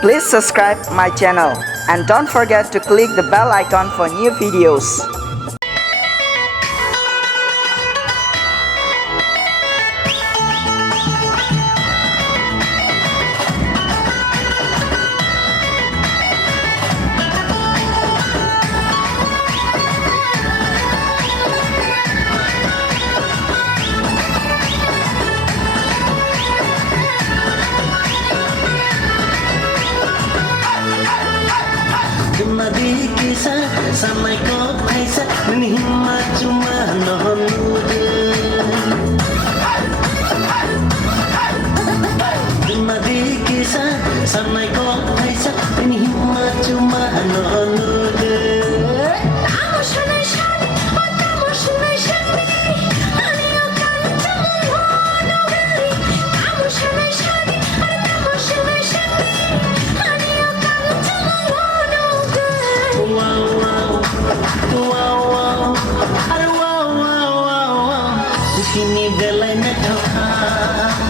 Please subscribe my channel and don't forget to click the bell icon for new videos. Samai ko paisa ni himma cuma nonude Madi kisah samai ko paisa ni himma cuma nonude Amo shunai shani amo shunai shani Ani akan tamu nogari Amo shunai shani amo shunai shani Ani akan tamu nogari Wow wow, wow, wow, wow, wow. Di sini belai naithok.